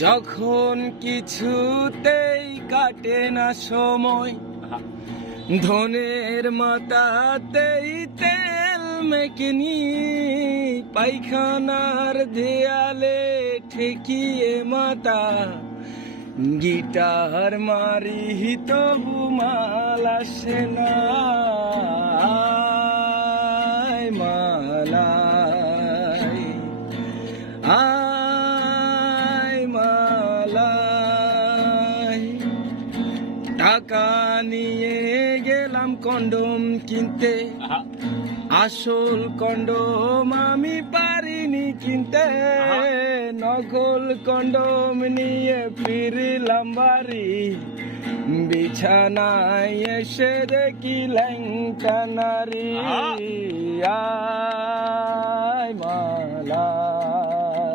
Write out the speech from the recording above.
যখন কিছুতেই কাটে না সময়, ধনের মাথাতেই তেল মেকেনি, পায়খানার দেয়ালে ঠেকিয়ে মাথা, গিটার মারি তবু মাল আসে না। আয় মালাই, আয় মালাই। টাকা নিয়ে গেলাম কন্ডম কিনতে, আসল কন্ডম আমি পারিনি কিনতে। নকল কন্ডম নিয়ে ফিরলাম বাড়ি, বিছানায় এসে দেখি ল্যাংটা নারী। আয় মালা।